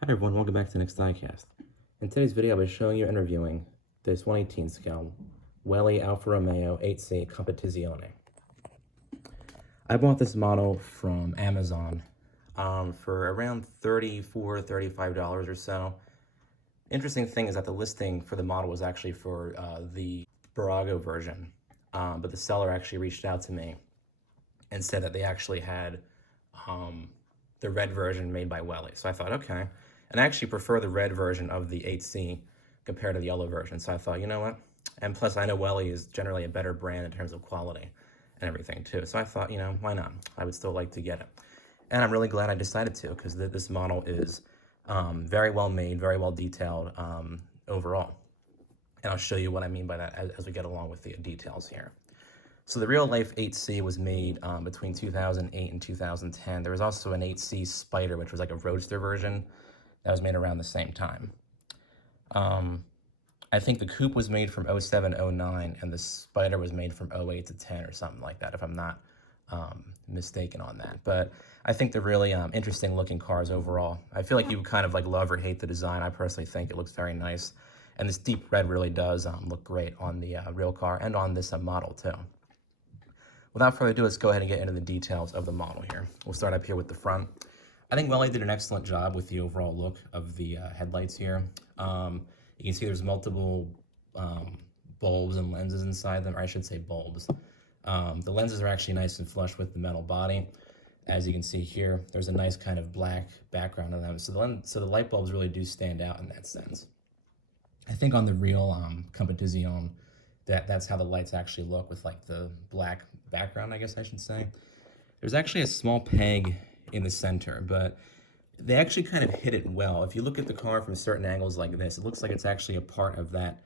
Hi everyone, welcome back to the next diecast. In today's video, I'll be showing you and reviewing this 1/18 scale Welly Alfa Romeo 8C Competizione. I bought this model from Amazon for around $34, $35 or so. Interesting thing is that the listing for the model was actually for the Barago version, but the seller actually reached out to me and said that they actually had the red version made by Welly. So I thought, okay. And I actually prefer the red version of the 8C compared to the yellow version. So I thought, you know what? And plus, I know Welly is generally a better brand in terms of quality and everything too. So I thought, you know, why not? I would still like to get it. And I'm really glad I decided to, because this model is very well made, very well detailed overall. And I'll show you what I mean by that as we get along with the details here. So the real life 8C was made between 2008 and 2010. There was also an 8C Spider, which was like a roadster version that was made around the same time. I think the coupe was made from 07, 09, and the Spider was made from 08 to 10 or something like that, if I'm not mistaken on that. But I think they're really interesting looking cars overall. I feel like you kind of like love or hate the design. I personally think it looks very nice. And this deep red really does look great on the real car and on this model too. Without further ado, let's go ahead and get into the details of the model here. We'll start up here with the front. I think Welly did an excellent job with the overall look of the headlights here. You can see there's multiple bulbs and lenses inside them, or I should say bulbs. The lenses are actually nice and flush with the metal body. As you can see here, there's a nice kind of black background on them. So the light bulbs really do stand out in that sense. I think on the real Competizione, that's how the lights actually look with like the black background, I guess I should say. There's actually a small peg in the center, but they actually kind of hit it well. If you look at the car from certain angles like this, it looks like it's actually a part of that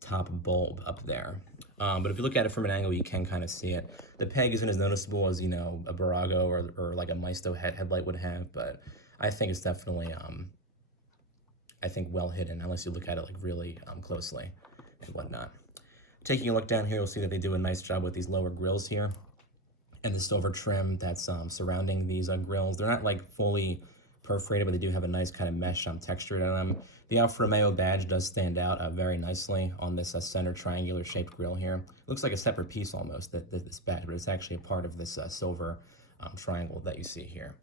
top bulb up there. But if you look at it from an angle, you can kind of see it. The peg isn't as noticeable as, you know, a Barago or like a Maisto headlight would have, but I think it's definitely, I think well hidden, unless you look at it like really closely and whatnot. Taking a look down here, you'll see that they do a nice job with these lower grills here and the silver trim that's surrounding these grills. They're not like fully perforated, but they do have a nice kind of mesh texture to them. The Alfa Romeo badge does stand out very nicely on this center triangular shaped grill here. Looks like a separate piece almost, this badge, but it's actually a part of this silver triangle that you see here.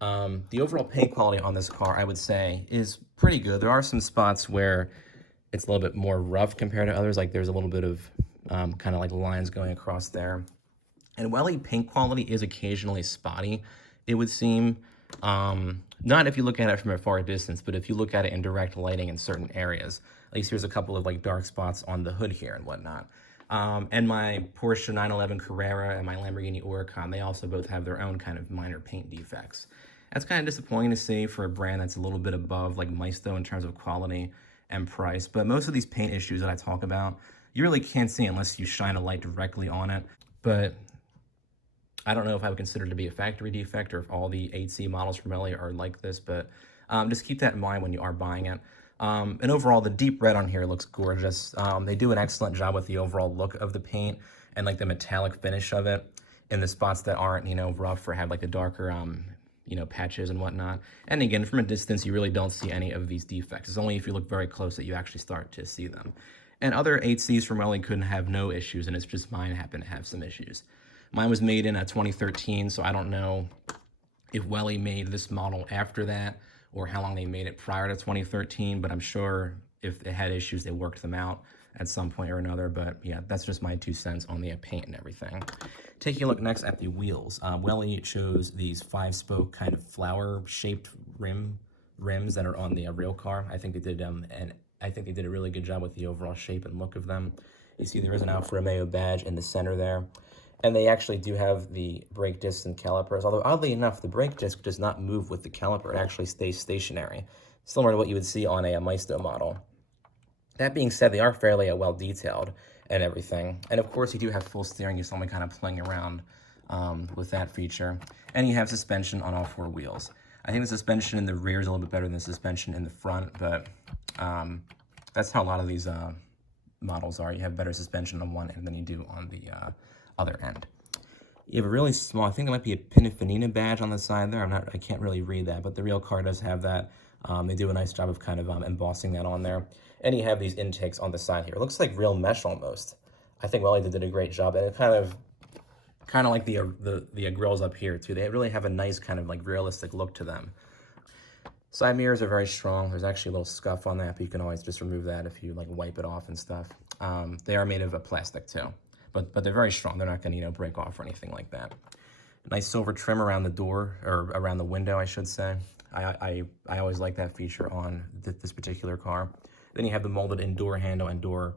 The overall paint quality on this car, I would say, is pretty good. There are some spots where it's a little bit more rough compared to others. Like there's a little bit of kind of like lines going across there. And Welly paint quality is occasionally spotty, it would seem. Not if you look at it from a far distance, but if you look at it in direct lighting in certain areas. At least here's a couple of like dark spots on the hood here and whatnot. And my Porsche 911 Carrera and my Lamborghini Huracan, they also both have their own kind of minor paint defects. That's kind of disappointing to see for a brand that's a little bit above like Maisto in terms of quality and price. But most of these paint issues that I talk about, you really can't see unless you shine a light directly on it. But I don't know if I would consider it to be a factory defect or if all the 8C models from Welly are like this, but just keep that in mind when you are buying it. And overall, the deep red on here looks gorgeous. They do an excellent job with the overall look of the paint and like the metallic finish of it in the spots that aren't, you know, rough or have like the darker, you know, patches and whatnot. And again, from a distance, you really don't see any of these defects. It's only if you look very close that you actually start to see them. And other 8Cs from Welly couldn't have no issues, and it's just mine happen to have some issues. Mine was made in 2013, so I don't know if Welly made this model after that or how long they made it prior to 2013, but I'm sure if they had issues, they worked them out at some point or another. But yeah, that's just my 2 cents on the paint and everything. Taking a look next at the wheels. Welly chose these 5-spoke kind of flower-shaped rims that are on the real car. I think they did a really good job with the overall shape and look of them. You see there is an Alfa Romeo badge in the center there. And they actually do have the brake discs and calipers, although oddly enough, the brake disc does not move with the caliper. It actually stays stationary, similar to what you would see on a Maisto model. That being said, they are fairly well detailed and everything. And of course, you do have full steering. You saw me kind of playing around with that feature. And you have suspension on all 4 wheels. I think the suspension in the rear is a little bit better than the suspension in the front, but that's how a lot of these models are. You have better suspension on one end than you do on the other end. You have a really small, I think it might be a Pininfarina badge on the side there. I can't really read that, but the real car does have that They do a nice job of kind of embossing that on there. And you have these intakes on the side here. It looks like real mesh almost. I think Welly did a great job, and it kind of like the grills up here too. They really have a nice kind of like realistic look to them. Side mirrors are very strong. There's actually a little scuff on that, but you can always just remove that if you like wipe it off and stuff. They are made of a plastic too, but they're very strong. They're not going to break off or anything like that. Nice silver trim around the door, or around the window, I should say. I always like that feature on this particular car. Then you have the molded in door handle and door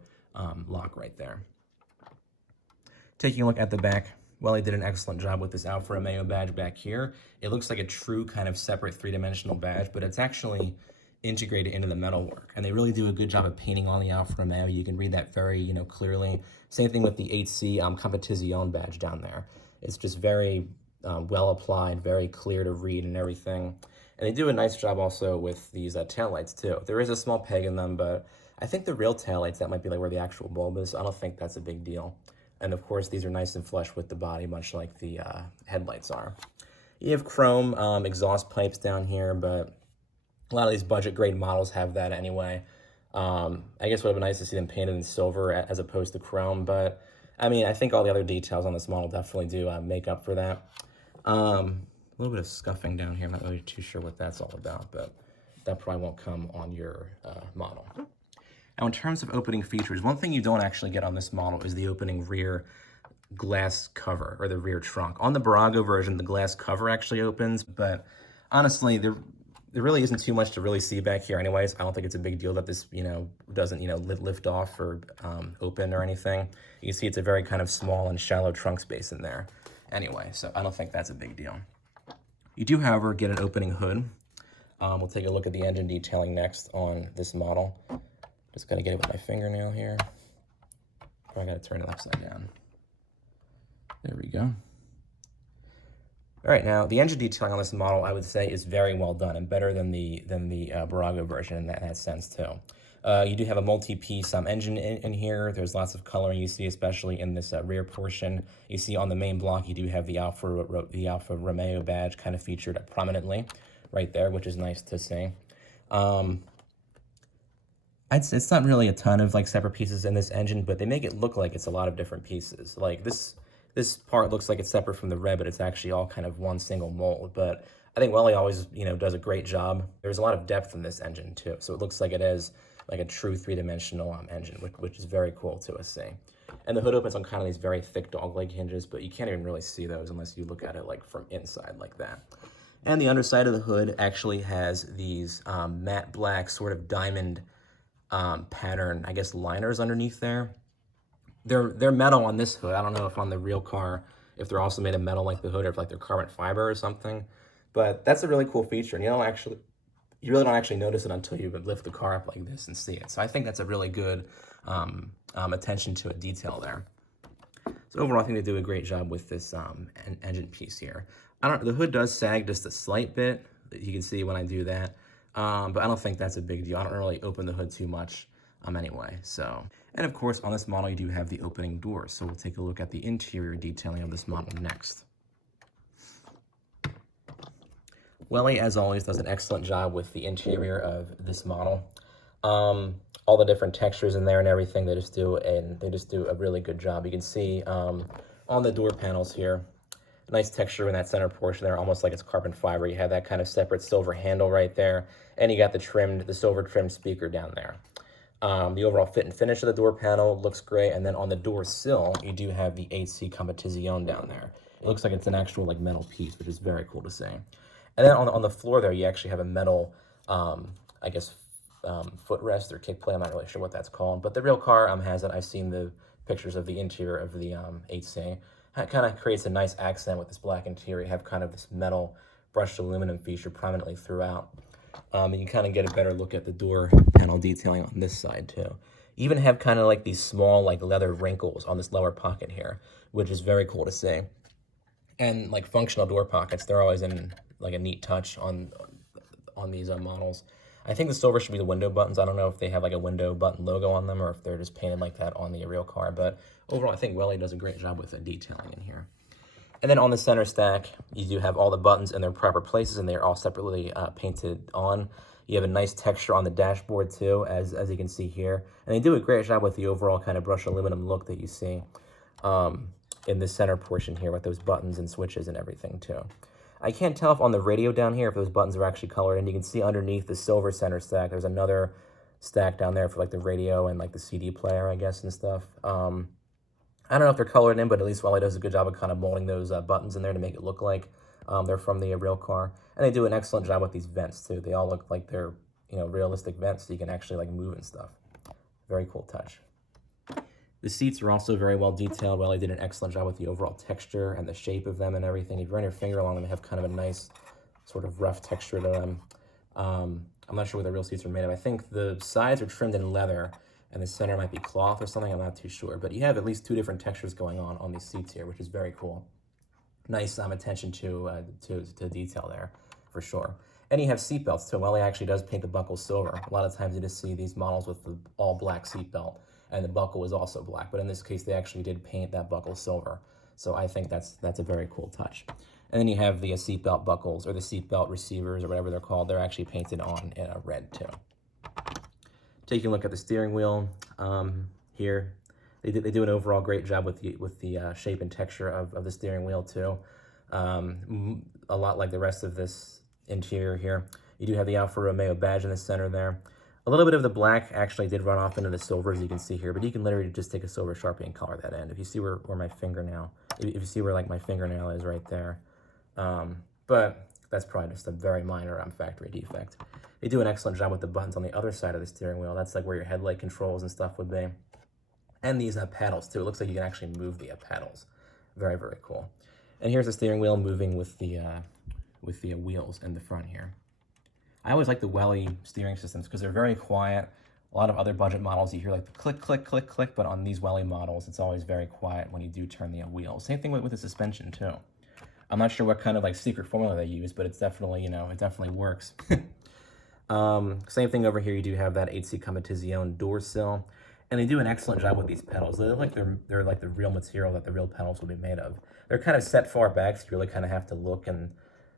lock right there. Taking a look at the back, Welly did an excellent job with this Alfa Romeo badge back here. It looks like a true kind of separate three-dimensional badge, but it's actually integrated into the metalwork. And they really do a good job of painting on the Alfa Romeo. You can read that very, clearly. Same thing with the 8C Competizione badge down there. It's just very well applied, very clear to read and everything. And they do a nice job also with these taillights too. There is a small peg in them, but I think the real taillights, that might be like where the actual bulb is. I don't think that's a big deal. And of course, these are nice and flush with the body, much like the headlights are. You have chrome exhaust pipes down here, but a lot of these budget grade models have that anyway. I guess it would have been nice to see them painted in silver as opposed to chrome, but I mean, I think all the other details on this model definitely do make up for that. A little bit of scuffing down here. I'm not really too sure what that's all about, but that probably won't come on your model. Now, in terms of opening features, one thing you don't actually get on this model is the opening rear glass cover, or the rear trunk. On the Barago version, the glass cover actually opens, but honestly, there really isn't too much to really see back here anyways. I don't think it's a big deal that this, doesn't, lift off or open or anything. You can see it's a very kind of small and shallow trunk space in there anyway, so I don't think that's a big deal. You do, however, get an opening hood. We'll take a look at the engine detailing next on this model. Just gotta get it with my fingernail here. Or I gotta turn it upside down. There we go. All right, now the engine detailing on this model, I would say, is very well done and better than the Barago version in that sense too. You do have a multi-piece engine in here. There's lots of coloring you see, especially in this rear portion. You see on the main block, you do have the Alfa Romeo badge kind of featured prominently right there, which is nice to see. It's not really a ton of separate pieces in this engine, but they make it look like it's a lot of different pieces. Like this part looks like it's separate from the red, but it's actually all kind of one single mold. But I think Welly always, does a great job. There's a lot of depth in this engine too, so it looks like it is like a true three-dimensional engine, which is very cool to see. And the hood opens on kind of these very thick dog-leg hinges, but you can't even really see those unless you look at it from inside like that. And the underside of the hood actually has these matte black sort of diamond pattern, I guess, liners underneath there. They're metal on this hood. I don't know if on the real car, if they're also made of metal like the hood, or if they're carbon fiber or something. But that's a really cool feature, and you really don't actually notice it until you lift the car up like this and see it. So I think that's a really good attention to a detail there. So overall, I think they do a great job with this engine piece here. The hood does sag just a slight bit. You can see when I do that. But I don't think that's a big deal. I don't really open the hood too much anyway. So, and of course, on this model, you do have the opening doors. So we'll take a look at the interior detailing of this model next. Welly, as always, does an excellent job with the interior of this model. All the different textures in there and everything, they just do a really good job. You can see on the door panels here, nice texture in that center portion there, almost like it's carbon fiber. You have that kind of separate silver handle right there, and you got the silver trimmed speaker down there. The overall fit and finish of the door panel looks great, and then on the door sill, you do have the 8C Competizione down there. It looks like it's an actual metal piece, which is very cool to see. And then on the floor there, you actually have a metal, I guess, footrest or kick plate. I'm not really sure what that's called, but the real car has it. I've seen the pictures of the interior of the 8C. It kind of creates a nice accent with this black interior. You have kind of this metal brushed aluminum feature prominently throughout. And you kind of get a better look at the door panel detailing on this side too. You even have kind of like these small leather wrinkles on this lower pocket here, which is very cool to see. And functional door pockets, they're always in a neat touch on these models. I think the silver should be the window buttons. I don't know if they have a window button logo on them or if they're just painted like that on the real car. But overall, I think Welly does a great job with the detailing in here. And then on the center stack, you do have all the buttons in their proper places, and they're all separately painted on. You have a nice texture on the dashboard too, as you can see here. And they do a great job with the overall kind of brushed aluminum look that you see in the center portion here with those buttons and switches and everything too. I can't tell if on the radio down here if those buttons are actually colored, and you can see underneath the silver center stack, there's another stack down there for like the radio and like the CD player, I guess, and stuff. I don't know if they're colored in, but at least Welly does a good job of kind of molding those buttons in there to make it look like they're from the real car. And they do an excellent job with these vents too. They all look like they're, you know, realistic vents, so you can actually like move and stuff. Very cool touch. The seats are also very well detailed. Welly did an excellent job with the overall texture and the shape of them and everything. If you run your finger along them, they have kind of a nice sort of rough texture to them. I'm not sure what the real seats are made of. I think the sides are trimmed in leather, and the center might be cloth or something. I'm not too sure. But you have at least two different textures going on these seats here, which is very cool. Nice attention to detail there, for sure. And you have seat belts too. Welly actually does paint the buckle silver. A lot of times you just see these models with the all black seat belt, and the buckle is also black. But in this case, they actually did paint that buckle silver. So I think that's a very cool touch. And then you have the seatbelt buckles, or the seatbelt receivers, or whatever they're called. They're actually painted on in red too. Taking a look at the steering wheel here, they do an overall great job with the shape and texture of the steering wheel too. A lot like the rest of this interior here. You do have the Alfa Romeo badge in the center there. A little bit of the black actually did run off into the silver, as you can see here, but you can literally just take a silver Sharpie and color that end. If you see where my fingernail, if you see where like my fingernail is right there. But that's probably just a very minor factory defect. They do an excellent job with the buttons on the other side of the steering wheel. That's like where your headlight controls and stuff would be. And these paddles too. It looks like you can actually move the paddles. Very, very cool. And here's the steering wheel moving with the wheels in the front here. I always like the Welly steering systems because they're very quiet. A lot of other budget models, you hear like the click, click, click, click, but on these Welly models, it's always very quiet when you do turn the wheels. Same thing with the suspension too. I'm not sure what kind of like secret formula they use, but it's definitely, you know, it definitely works. Same thing over here. You do have that 8C Competizione door sill, and they do an excellent job with these pedals. They look like they're like the real material that the real pedals will be made of. They're kind of set far back, so you really kind of have to look and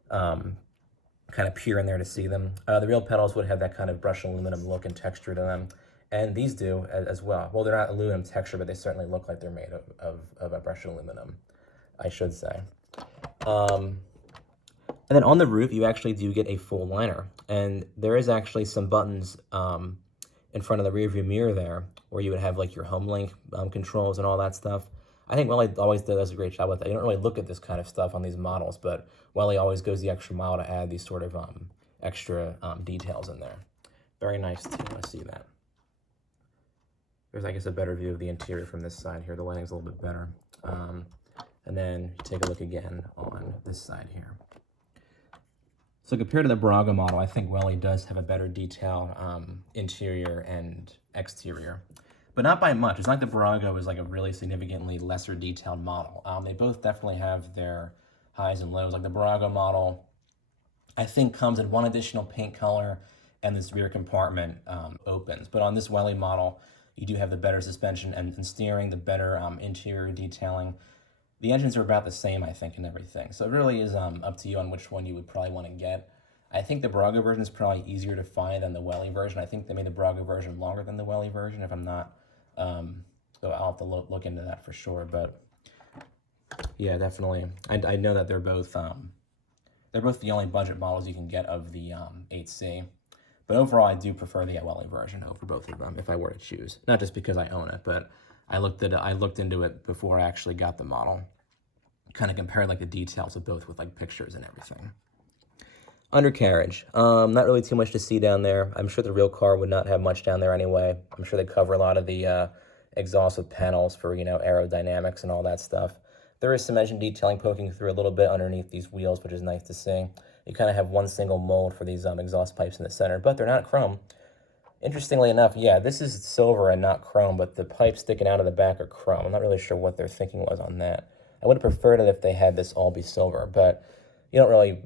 kind of peer in there to see them. The real pedals would have that kind of brushed aluminum look and texture to them, and these do as well. Well, they're not aluminum texture, but they certainly look like they're made of a brushed aluminum, I should say. And then on the roof, you actually do get a full liner, and there is actually some buttons in front of the rear view mirror there where you would have like your home link controls and all that stuff. I think Welly always does a great job with that. You don't really look at this kind of stuff on these models, but Welly always goes the extra mile to add these sort of extra details in there. Very nice to see that. There's, I guess, a better view of the interior from this side here. The lighting's a little bit better. And then take a look again on this side here. So compared to the Braga model, I think Welly does have a better detailed interior and exterior, but not by much. It's not like the Braga was like a really significantly lesser detailed model. They both definitely have their highs and lows. Like the Braga model, I think comes in one additional paint color, and this rear compartment opens. But on this Welly model, you do have the better suspension and steering, the better interior detailing. The engines are about the same, I think, and everything. So it really is up to you on which one you would probably want to get. I think the Braga version is probably easier to find than the Welly version. I think they made the Braga version longer than the Welly version, if I'm not. So I'll have to look into that for sure. But yeah, definitely. I know that they're both the only budget models you can get of the 8C. But overall, I do prefer the Welly version over both of them if I were to choose. Not just because I own it, but I looked into it before I actually got the model. Kind of compared like the details of both with like pictures and everything. Undercarriage, not really too much to see down there. I'm sure the real car would not have much down there anyway. I'm sure they cover a lot of the exhaust with panels for, you know, aerodynamics and all that stuff. There is some engine detailing poking through a little bit underneath these wheels, which is nice to see. You kind of have one single mold for these exhaust pipes in the center, but they're not chrome. Interestingly enough, yeah, this is silver and not chrome, but the pipes sticking out of the back are chrome. I'm not really sure what their thinking was on that. I would have preferred it if they had this all be silver, but you don't really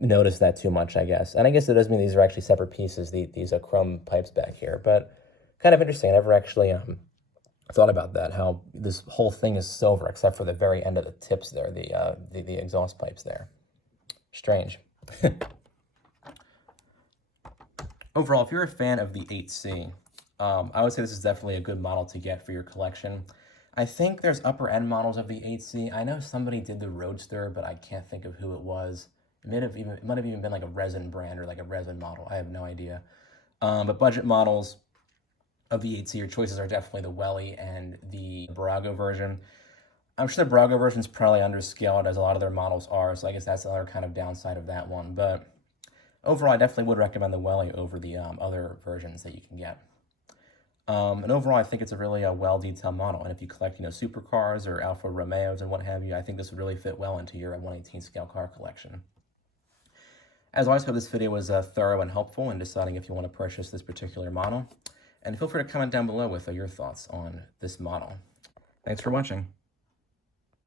notice that too much, I guess. And I guess it does mean these are actually separate pieces, these chrome pipes back here, but kind of interesting. I never actually thought about that, how this whole thing is silver except for the very end of the tips there, the exhaust pipes there. Strange. Overall, if you're a fan of the 8C, I would say this is definitely a good model to get for your collection. I think there's upper end models of the 8C. I know somebody did the Roadster, but I can't think of who it was. It might have even been like a resin brand or like a resin model. I have no idea. But budget models of the 8C, your choices are definitely the Welly and the Brago version. I'm sure the Brago version is probably underscaled, as a lot of their models are, so I guess that's another kind of downside of that one. But overall, I definitely would recommend the Welly over the other versions that you can get. And overall, I think it's a really well-detailed model. And if you collect, supercars or Alfa Romeos and what have you, I think this would really fit well into your 1/18 scale car collection. As always, hope this video was thorough and helpful in deciding if you want to purchase this particular model. And feel free to comment down below with your thoughts on this model. Thanks for watching.